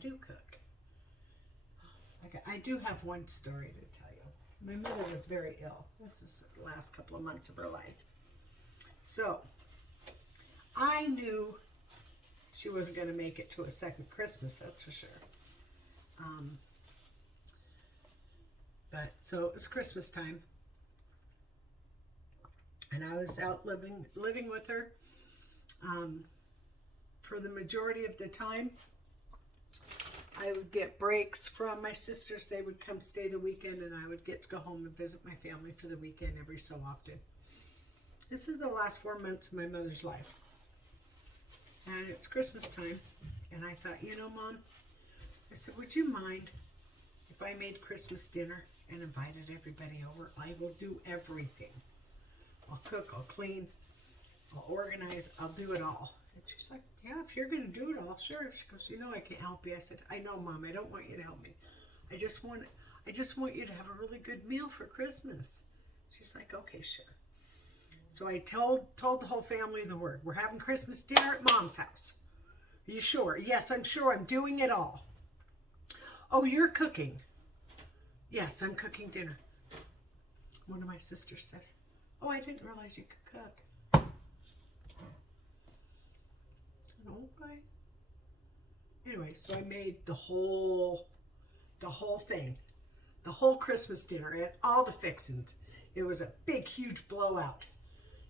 do cook. I do have one story to tell you. My mother was very ill. This was the last couple of months of her life. So I knew she wasn't going to make it to a second Christmas, that's for sure. But so it was Christmas time, and I was out living with her for the majority of the time. I would get breaks from my sisters. They would come stay the weekend, and I would get to go home and visit my family for the weekend every so often. This is the last 4 months of my mother's life. And it's Christmas time, and I thought, you know, Mom, I said, would you mind if I made Christmas dinner and invited everybody over? I will do everything. I'll cook, I'll clean, I'll organize, I'll do it all. And she's like, yeah, if you're going to do it all, sure. She goes, you know, I can't help you. I said, I know, Mom, I don't want you to help me. I just want you to have a really good meal for Christmas. She's like, okay, sure. So I told the whole family the word. We're having Christmas dinner at Mom's house. Are you sure? Yes, I'm sure. I'm doing it all. Oh, you're cooking? Yes, I'm cooking dinner. One of my sisters says, oh, I didn't realize you could cook. Okay. Anyway, so I made the whole thing. The whole Christmas dinner. It had all the fixings. It was a big, huge blowout.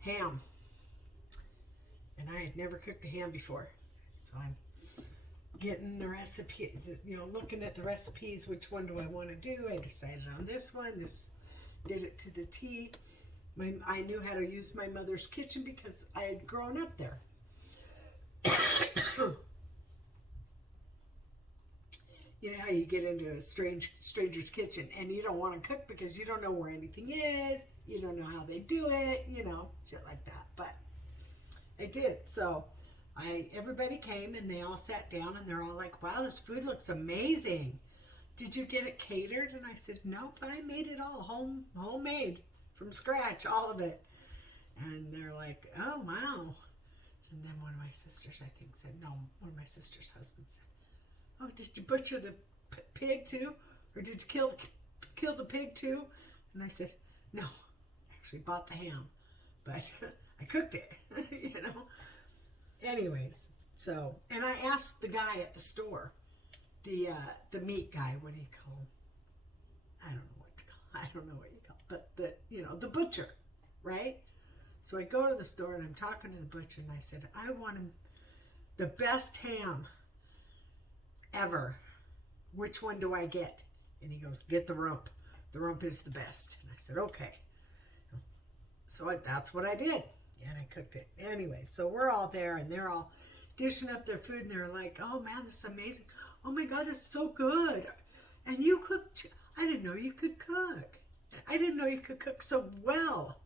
Ham. And I had never cooked a ham before. So I'm getting the recipes, you know, looking at the recipes, which one do I want to do? I decided on this one. This did it to the T. I knew how to use my mother's kitchen because I had grown up there. You know how you get into a stranger's kitchen and you don't want to cook because you don't know where anything is, you don't know how they do it, you know, shit like that. But I did. So everybody came and they all sat down and they're all like, wow, this food looks amazing. Did you get it catered? And I said, nope, I made it all homemade from scratch, all of it. And they're like, oh, wow. And then one of my sisters, I think, said, no, one of my sister's husbands said, oh, did you butcher the pig too? Or did you kill the pig too? And I said, no, I actually bought the ham, but I cooked it, you know. Anyways, so, and I asked the guy at the store, the meat guy, what do you call him? I don't know what to call him. I don't know what you call him, but the butcher, right? So I go to the store and I'm talking to the butcher and I said, I want him the best ham ever. Which one do I get? And he goes, get the rump. The rump is the best. And I said, okay. So that's what I did. And I cooked it. Anyway, so we're all there and they're all dishing up their food and they're like, oh man, this is amazing. Oh my God, it's so good. And you cooked. I didn't know you could cook. I didn't know you could cook so well.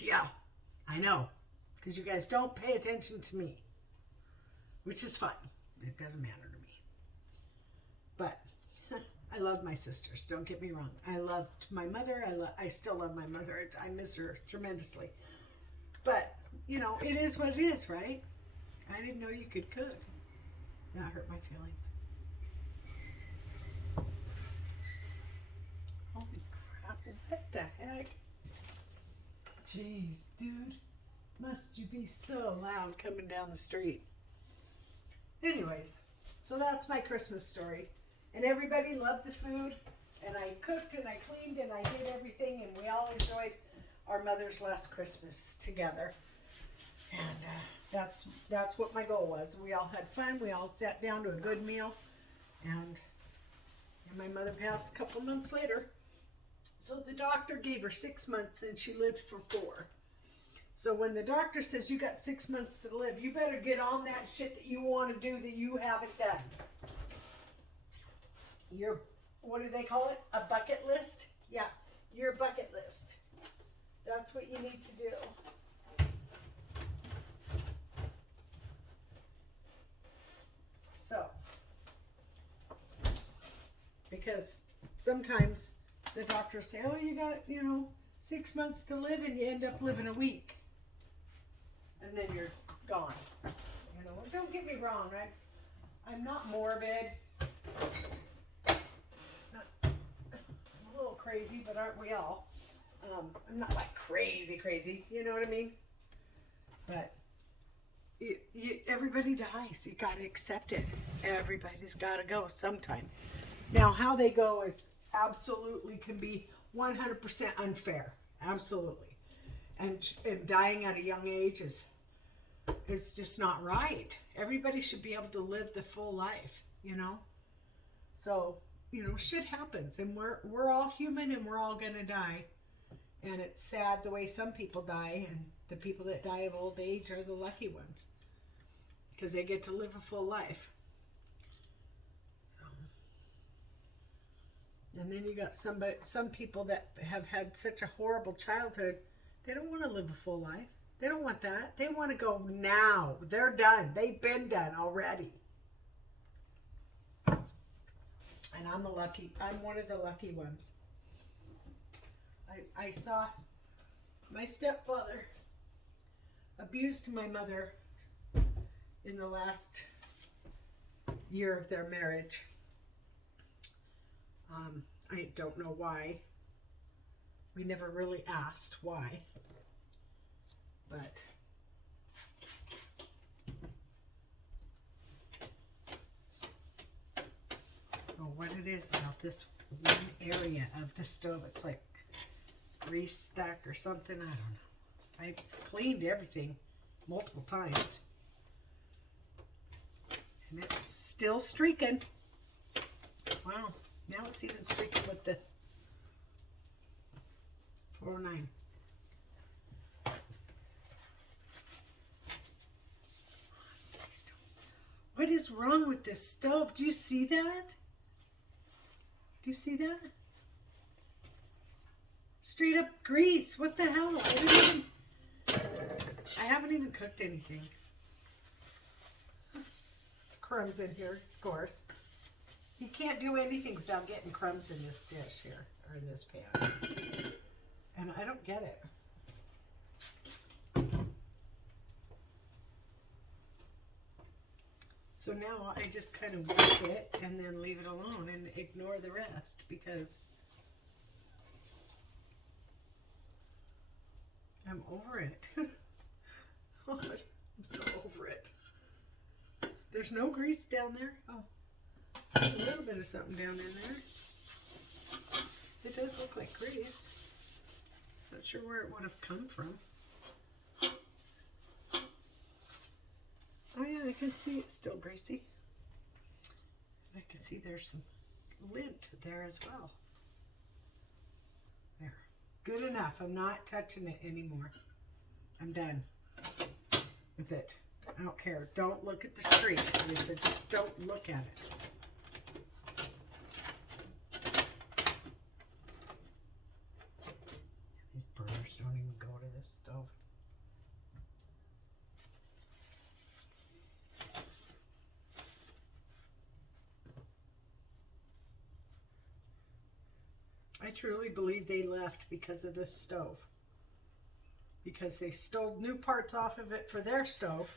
Yeah, I know, because you guys don't pay attention to me, which is fine. It doesn't matter to me. But I love my sisters. Don't get me wrong. I loved my mother. I still love my mother. I miss her tremendously. But, you know, it is what it is, right? I didn't know you could cook. That hurt my feelings. Holy crap, what the heck? Jeez, dude, must you be so loud coming down the street? Anyways, so that's my Christmas story. And everybody loved the food, and I cooked and I cleaned and I did everything, and we all enjoyed our mother's last Christmas together. And that's what my goal was. We all had fun. We all sat down to a good meal, and my mother passed a couple months later. So the doctor gave her 6 months and she lived for 4. So when the doctor says you got 6 months to live, you better get on that shit that you want to do that you haven't done. Your, what do they call it? A bucket list? Yeah, your bucket list. That's what you need to do. So, because sometimes the doctors say, oh, you got, 6 months to live, and you end up living a week. And then you're gone. Don't get me wrong. I'm not morbid. I'm a little crazy, but aren't we all? I'm not like crazy, you know what I mean? But everybody dies. You got to accept it. Everybody's got to go sometime. Now, how they go is absolutely can be 100% unfair. Absolutely. And dying at a young age is just not right. Everybody should be able to live the full life, you know? So, you know, shit happens, and we're all human, and we're all going to die. And it's sad the way some people die, and the people that die of old age are the lucky ones because they get to live a full life. And then you got some people that have had such a horrible childhood, they don't want to live a full life. They don't want that. They want to go now. They're done. They've been done already. And I'm one of the lucky ones. I saw my stepfather abused my mother in the last year of their marriage. I don't know why. We never really asked why. But what it is about this one area of the stove, it's like grease stuck or something, I don't know. I cleaned everything multiple times. And it's still streaking. Wow. Now it's even streaking with the 409. What is wrong with this stove? Do you see that? Do you see that? Straight up grease. What the hell? I haven't even cooked anything. Crumbs in here, of course. You can't do anything without getting crumbs in this dish here, or in this pan. And I don't get it. So now I just kind of work it and then leave it alone and ignore the rest because I'm over it. I'm so over it. There's no grease down there. Oh, there's a little bit of something down in there. It does look like grease. Not sure where it would have come from. Oh yeah, I can see it's still greasy. I can see there's some lint there as well. There. Good enough. I'm not touching it anymore. I'm done with it. I don't care. Don't look at the streaks, Lisa. Just don't look at it. These burners don't even go to this stove. I truly believe they left because of this stove. Because they stole new parts off of it for their stove.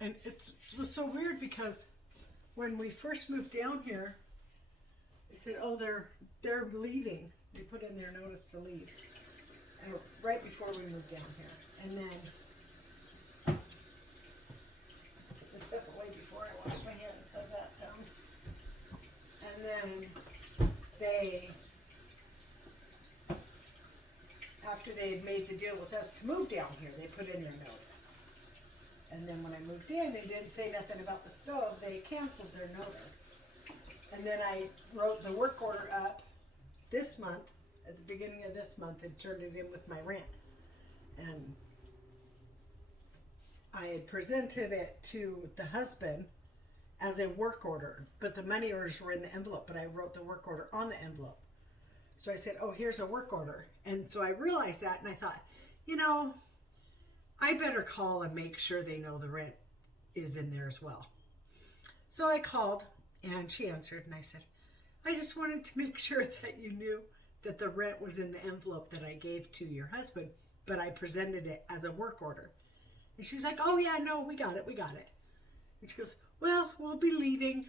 And it was so weird because when we first moved down here, they said, oh, they're leaving. They put in their notice to leave. And right before we moved down here. And then, put this stuff away before I wash my hands. How's that sound? And then they, after they had made the deal with us to move down here, they put in their notice. And then when I moved in and didn't say nothing about the stove, they canceled their notice. And then I wrote the work order up this month, at the beginning of this month, and turned it in with my rent. And I had presented it to the husband as a work order, but the money orders were in the envelope, but I wrote the work order on the envelope. So I said, oh, here's a work order. And so I realized that, and I thought, you know, I better call and make sure they know the rent is in there as well. So I called, and she answered, and I said, I just wanted to make sure that you knew that the rent was in the envelope that I gave to your husband, but I presented it as a work order. And she's like, oh yeah, no, we got it. And she goes, well, we'll be leaving.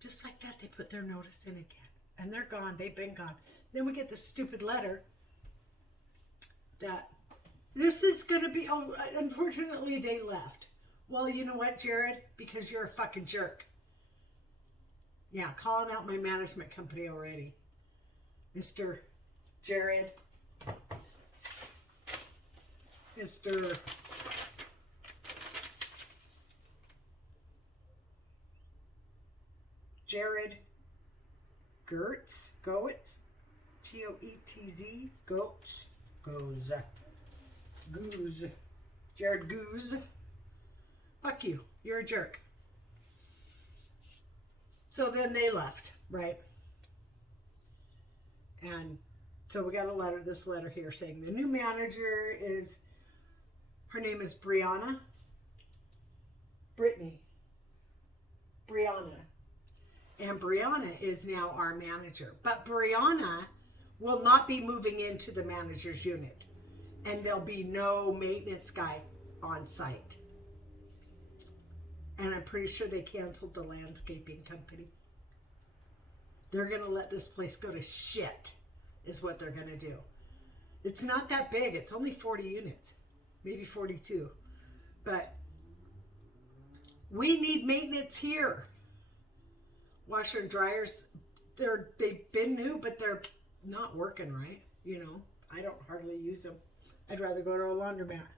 Just like that, they put their notice in again. And they're gone. They've been gone. Then we get this stupid letter that this is going to be, oh, unfortunately they left. Well, you know what, Jared? Because you're a fucking jerk. Yeah, calling out my management company already. Mr. Jared. Mr. Jared Goetz, Goetz, Goetz, Goose, Jared Goose. Fuck you, you're a jerk. So then they left, right? And so we got this letter here saying the new manager is, her name is Brianna. Brianna. And Brianna is now our manager. But Brianna will not be moving into the manager's unit. And there'll be no maintenance guy on site. And I'm pretty sure they canceled the landscaping company. They're going to let this place go to shit, is what they're going to do. It's not that big. It's only 40 units. Maybe 42. But we need maintenance here. Washer and dryers, they've been new, but they're not working right. You know, I don't hardly use them. I'd rather go to a laundromat.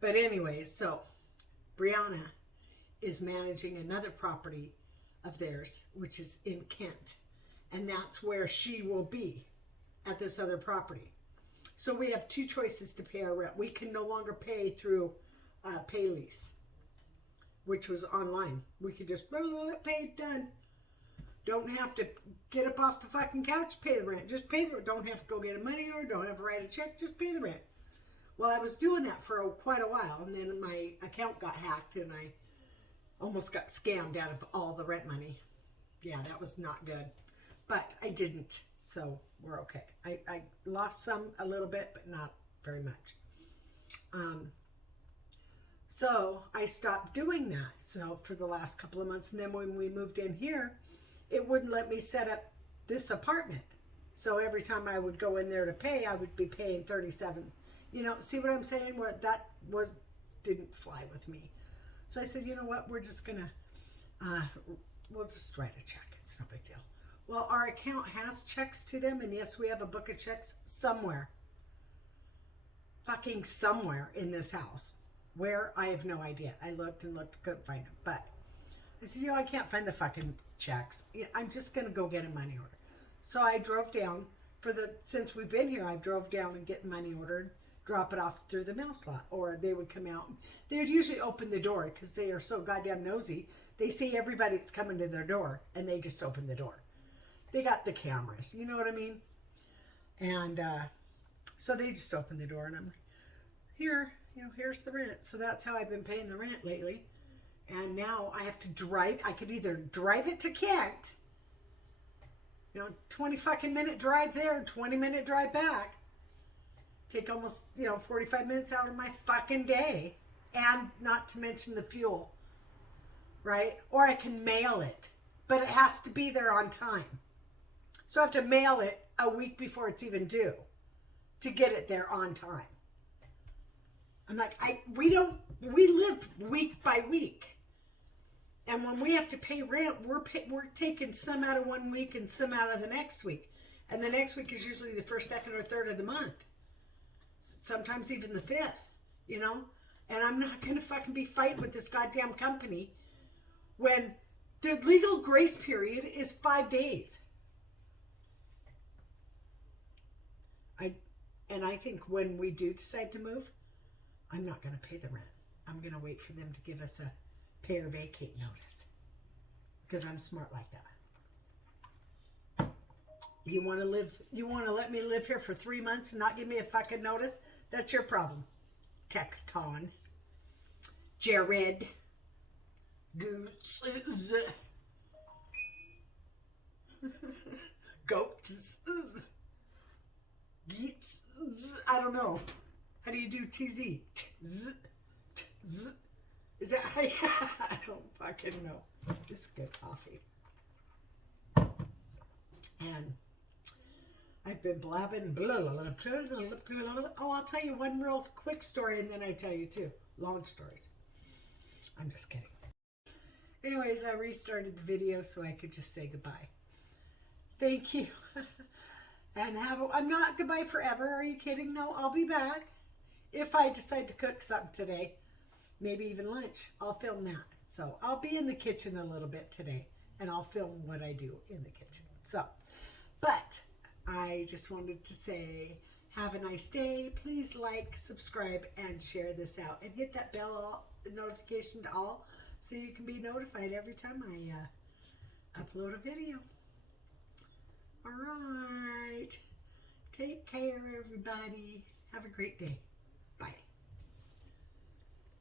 But anyways, so Brianna is managing another property of theirs, which is in Kent. And that's where she will be, at this other property. So we have two choices to pay our rent. We can no longer pay through pay lease, which was online. We could just pay, done. Don't have to get up off the fucking couch, pay the rent. Just pay the rent. Don't have to go get a money order. Don't have to write a check. Just pay the rent. Well, I was doing that for quite a while, and then my account got hacked, and I almost got scammed out of all the rent money. Yeah, that was not good. But I didn't, so we're okay. I lost some a little bit, but not very much. So I stopped doing that. So for the last couple of months, and then when we moved in here, it wouldn't let me set up this apartment. So every time I would go in there to pay, I would be paying $37. You know, see what I'm saying? Where that didn't fly with me. So I said, you know what? We're just gonna, we'll just write a check. It's no big deal. Well, our account has checks to them, and yes, we have a book of checks somewhere. Fucking somewhere in this house. Where? I have no idea. I looked and looked, couldn't find them. But I said, you know, I can't find the fucking checks. I'm just going to go get a money order. So I drove down since we've been here, I drove down and get the money ordered, drop it off through the mail slot. Or they would come out. They would usually open the door because they are so goddamn nosy. They see everybody that's coming to their door, and they just open the door. They got the cameras. You know what I mean? And so they just open the door, and I'm here. You know, here's the rent. So that's how I've been paying the rent lately. And now I have to drive. I could either drive it to Kent, 20 fucking minute drive there, 20-minute drive back. Take almost, 45 minutes out of my fucking day. And not to mention the fuel, right? Or I can mail it, but it has to be there on time. So I have to mail it a week before it's even due to get it there on time. I'm like, we live week by week. And when we have to pay rent, we're taking some out of one week and some out of the next week. And the next week is usually the first, second, or third of the month. Sometimes even the fifth, And I'm not going to fucking be fighting with this goddamn company when the legal grace period is 5 days. I think when we do decide to move, I'm not going to pay the rent. I'm going to wait for them to give us a pay or vacate notice. Because I'm smart like that. You want to let me live here for 3 months and not give me a fucking notice? That's your problem. Tecton. Jared. Gooses. Goats. Geets. I don't know. How do you do TZ? Z, z. Is that how you, I don't fucking know. This is good coffee. And I've been blabbing. Blah, blah, blah, blah, blah, blah. Oh, I'll tell you one real quick story and then I tell you two long stories. I'm just kidding. Anyways, I restarted the video so I could just say goodbye. Thank you. And I'm not goodbye forever. Are you kidding? No, I'll be back. If I decide to cook something today, maybe even lunch, I'll film that. So I'll be in the kitchen a little bit today and I'll film what I do in the kitchen. So, but I just wanted to say, have a nice day. Please like, subscribe, and share this out. And hit that bell notification to all so you can be notified every time I upload a video. All right. Take care, everybody. Have a great day.